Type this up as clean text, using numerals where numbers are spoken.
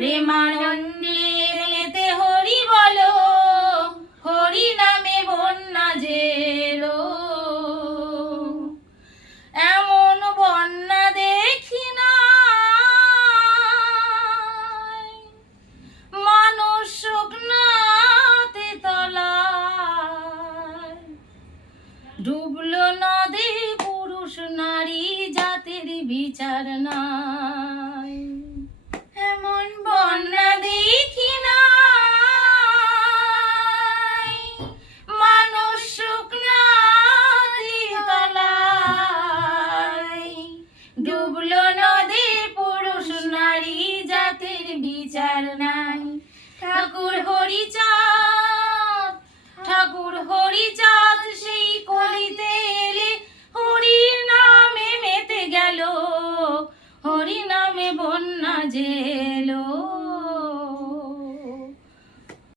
প্রেমানন্দে মেতে হরি বলো, হরি নামে বন্যা জেলো। এমন বন্যা দেখি নাই, মানুষ শুকনাতে তলায়। ডুবলো নদী পুরুষ নারী জাতির বিচার নাই। এমন বন্যা দেখি নাই, মানুষ শুকনাতে তলায়। ডুবলো নদী পুরুষ নারী জাতির বিচার নাই। ঠাকুর হরিচাঁদ, ঠাকুর হরিচাঁদ সেই কলিতে এলে হরির নামে মেতে গেল, হরি নামে বন্যা জেলো।